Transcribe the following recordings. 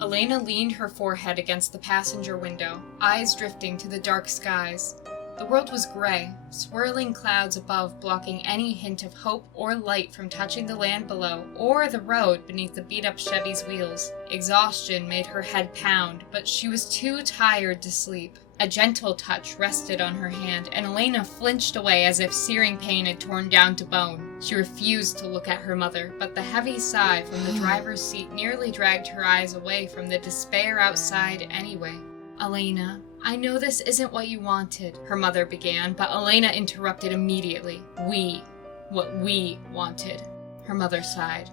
Elena leaned her forehead against the passenger window, eyes drifting to the dark skies. The world was gray, swirling clouds above blocking any hint of hope or light from touching the land below or the road beneath the beat-up Chevy's wheels. Exhaustion made her head pound, but she was too tired to sleep. A gentle touch rested on her hand, and Elena flinched away as if searing pain had torn down to bone. She refused to look at her mother, but the heavy sigh from the driver's seat nearly dragged her eyes away from the despair outside anyway. "Elena, I know this isn't what you wanted," her mother began, but Elena interrupted immediately. What we wanted," her mother sighed.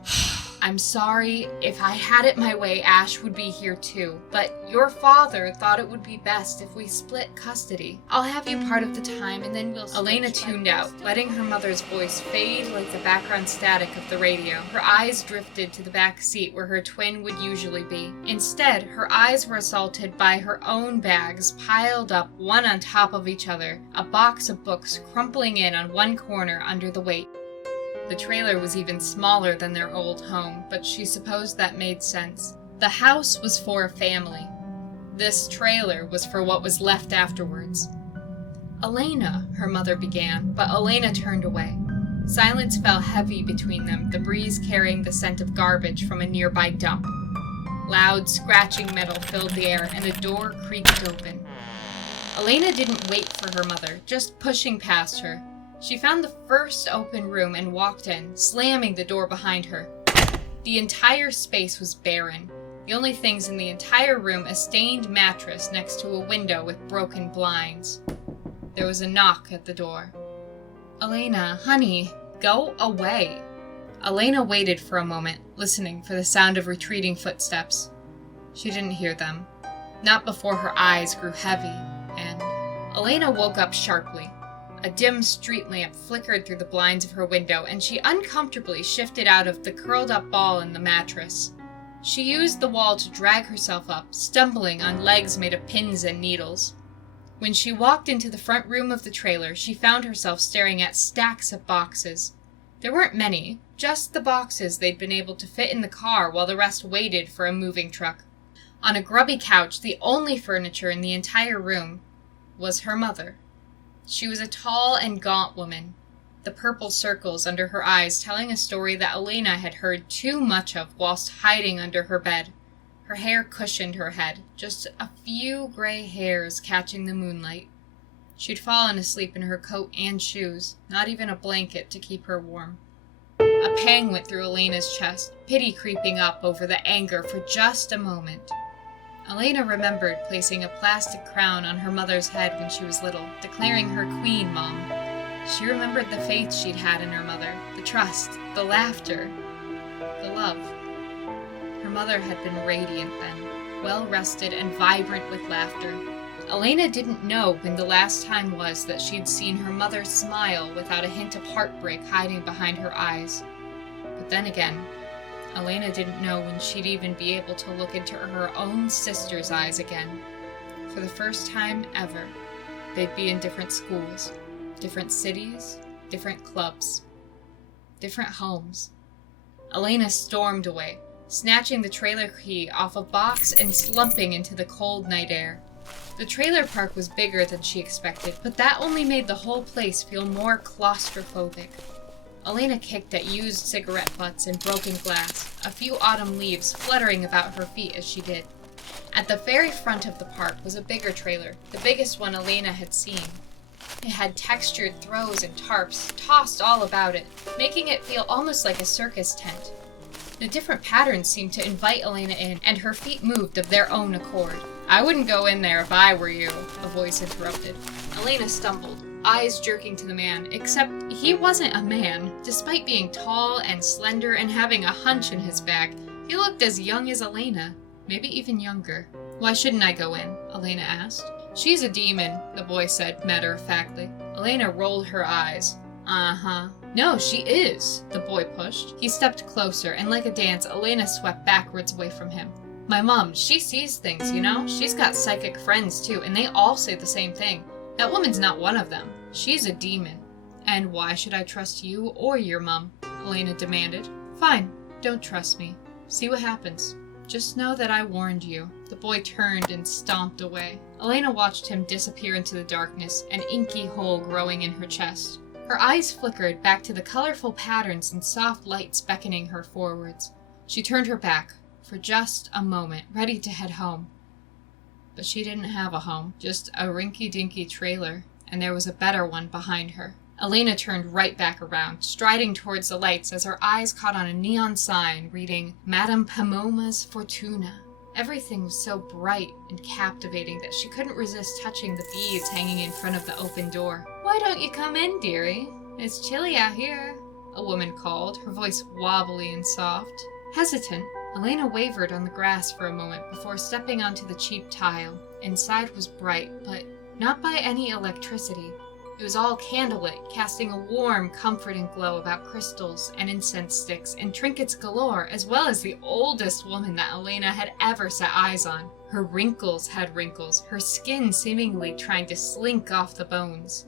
"I'm sorry. If I had it my way, Ash would be here too. But your father thought it would be best if we split custody. I'll have you part of the time and then we'll switch." Elena tuned out, letting her mother's voice fade like the background static of the radio. Her eyes drifted to the back seat where her twin would usually be. Instead, her eyes were assaulted by her own bags piled up one on top of each other, a box of books crumpling in on one corner under the weight. The trailer was even smaller than their old home, but she supposed that made sense. The house was for a family. This trailer was for what was left afterwards. "Elena," her mother began, but Elena turned away. Silence fell heavy between them, the breeze carrying the scent of garbage from a nearby dump. Loud, scratching metal filled the air, and a door creaked open. Elena didn't wait for her mother, just pushing past her. She found the first open room and walked in, slamming the door behind her. The entire space was barren. The only things in the entire room a stained mattress next to a window with broken blinds. There was a knock at the door. "Elena, honey, go away." Elena waited for a moment, listening for the sound of retreating footsteps. She didn't hear them. Not before her eyes grew heavy, and Elena woke up sharply. A dim street lamp flickered through the blinds of her window, and she uncomfortably shifted out of the curled-up ball in the mattress. She used the wall to drag herself up, stumbling on legs made of pins and needles. When she walked into the front room of the trailer, she found herself staring at stacks of boxes. There weren't many, just the boxes they'd been able to fit in the car while the rest waited for a moving truck. On a grubby couch, the only furniture in the entire room, was her mother. She was a tall and gaunt woman, the purple circles under her eyes telling a story that Elena had heard too much of whilst hiding under her bed. Her hair cushioned her head, just a few gray hairs catching the moonlight. She'd fallen asleep in her coat and shoes, not even a blanket to keep her warm. A pang went through Elena's chest, pity creeping up over the anger for just a moment. Elena remembered placing a plastic crown on her mother's head when she was little, declaring her queen mom. She remembered the faith she'd had in her mother, the trust, the laughter, the love. Her mother had been radiant then, well-rested and vibrant with laughter. Elena didn't know when the last time was that she'd seen her mother smile without a hint of heartbreak hiding behind her eyes. But then again, Elena didn't know when she'd even be able to look into her own sister's eyes again. For the first time ever, they'd be in different schools, different cities, different clubs, different homes. Elena stormed away, snatching the trailer key off a box and slumping into the cold night air. The trailer park was bigger than she expected, but that only made the whole place feel more claustrophobic. Elena kicked at used cigarette butts and broken glass, a few autumn leaves fluttering about her feet as she did. At the very front of the park was a bigger trailer, the biggest one Elena had seen. It had textured throws and tarps tossed all about it, making it feel almost like a circus tent. The different patterns seemed to invite Elena in, and her feet moved of their own accord. "I wouldn't go in there if I were you," a voice interrupted. Elena stumbled, eyes jerking to the man, except he wasn't a man. Despite being tall and slender and having a hunch in his back, he looked as young as Elena, maybe even younger. "Why shouldn't I go in?" Elena asked. "She's a demon," the boy said matter-of-factly. Elena rolled her eyes. "Uh-huh. No, she is," the boy pushed. He stepped closer, and like a dance, Elena swept backwards away from him. "My mom, she sees things, you know? She's got psychic friends, too, and they all say the same thing. That woman's not one of them. She's a demon." "And why should I trust you or your mom?" Elena demanded. "Fine, don't trust me. See what happens." Just know that I warned you." The boy turned and stomped away. Elena watched him disappear into the darkness, an inky hole growing in her chest. Her eyes flickered back to the colorful patterns and soft lights beckoning her forwards. She turned her back, for just a moment, ready to head home. But she didn't have a home, just a rinky-dinky trailer, and there was a better one behind her. Elena turned right back around, striding towards the lights as her eyes caught on a neon sign reading, "Madame Pomoma's Fortuna." Everything was so bright and captivating that she couldn't resist touching the beads hanging in front of the open door. "Why don't you come in, dearie? It's chilly out here," a woman called, her voice wobbly and soft. Hesitant, Elena wavered on the grass for a moment before stepping onto the cheap tile. Inside was bright, but not by any electricity. It was all candlelit, casting a warm, comforting glow about crystals and incense sticks and trinkets galore, as well as the oldest woman that Elena had ever set eyes on. Her wrinkles had wrinkles, her skin seemingly trying to slink off the bones.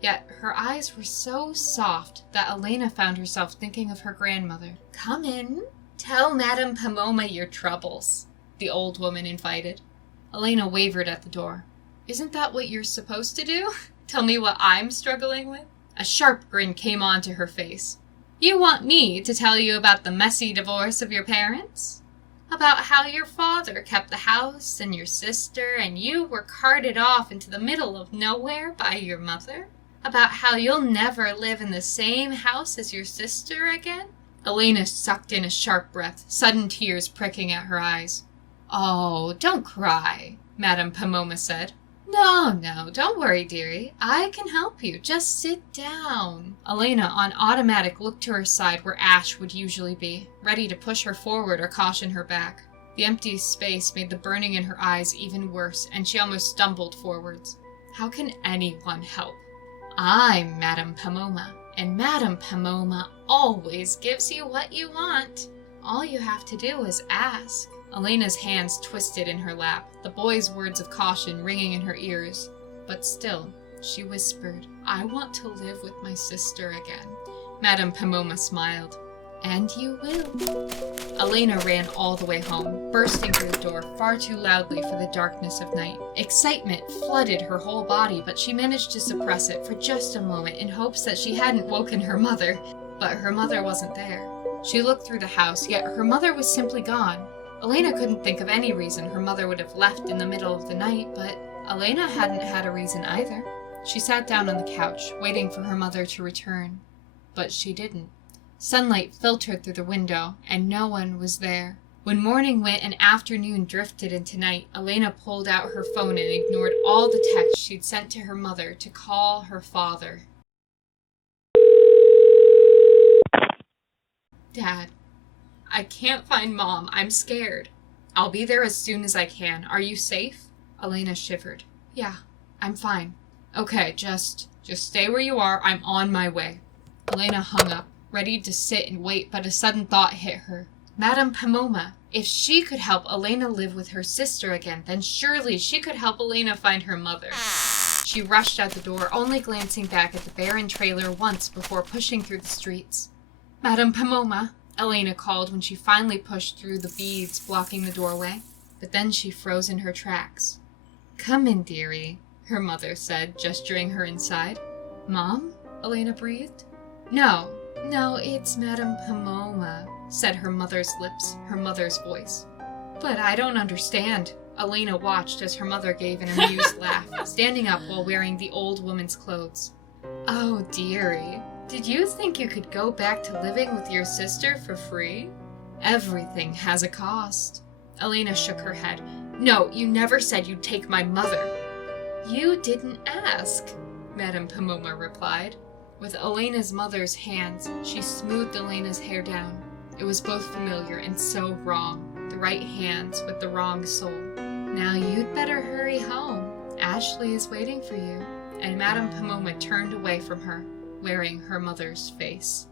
Yet her eyes were so soft that Elena found herself thinking of her grandmother. "Come in. Tell Madame Pomoma your troubles," the old woman invited. Elena wavered at the door. "Isn't that what you're supposed to do? Tell me what I'm struggling with?" A sharp grin came onto her face. "You want me to tell you about the messy divorce of your parents? About how your father kept the house and your sister and you were carted off into the middle of nowhere by your mother? About how you'll never live in the same house as your sister again?" Elena sucked in a sharp breath, sudden tears pricking at her eyes. "Oh, don't cry," Madame Pomoma said. No, don't worry, dearie. I can help you. Just sit down." Elena, on automatic, looked to her side where Ash would usually be, ready to push her forward or caution her back. The empty space made the burning in her eyes even worse, and she almost stumbled forwards. How can anyone help? I'm Madame Pomoma, and Madame Pomoma always gives you what you want. All you have to do is ask. Elena's hands twisted in her lap, the boy's words of caution ringing in her ears. But still, she whispered, "I want to live with my sister again." Madame Pomoma smiled. "And you will." Elena ran all the way home, bursting through the door far too loudly for the darkness of night. Excitement flooded her whole body, but she managed to suppress it for just a moment in hopes that she hadn't woken her mother. But her mother wasn't there. She looked through the house, yet her mother was simply gone. Elena couldn't think of any reason her mother would have left in the middle of the night, but Elena hadn't had a reason either. She sat down on the couch, waiting for her mother to return. But she didn't. Sunlight filtered through the window, and no one was there. When morning went and afternoon drifted into night, Elena pulled out her phone and ignored all the texts she'd sent to her mother to call her father. "Dad, I can't find Mom. I'm scared. I'll be there as soon as I can. Are you safe?" Elena shivered. "Yeah, I'm fine." "Okay, just stay where you are. I'm on my way." Elena hung up, ready to sit and wait, but a sudden thought hit her. Madame Pomoma, if she could help Elena live with her sister again, then surely she could help Elena find her mother. She rushed out the door, only glancing back at the barren trailer once before pushing through the streets. "Madame Pomoma," Elena called when she finally pushed through the beads blocking the doorway, but then she froze in her tracks. "Come in, dearie," her mother said, gesturing her inside. "Mom?" Elena breathed. No, it's Madame Pomoma," said her mother's lips, her mother's voice. "But I don't understand." Elena watched as her mother gave an amused laugh, standing up while wearing the old woman's clothes. "Oh, dearie. Did you think you could go back to living with your sister for free? Everything has a cost." Elena shook her head. "No, you never said you'd take my mother." "You didn't ask," Madame Pomoma replied. With Elena's mother's hands, she smoothed Elena's hair down. It was both familiar and so wrong. The right hands with the wrong soul. "Now you'd better hurry home. Ashley is waiting for you." And Madame Pomoma turned away from her, wearing her mother's face.